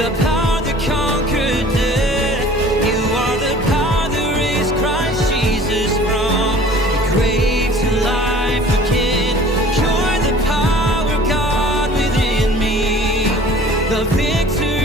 the power that conquered death. You are the power that raised Christ Jesus from the grave to life again. You're the power, God, within me. The victory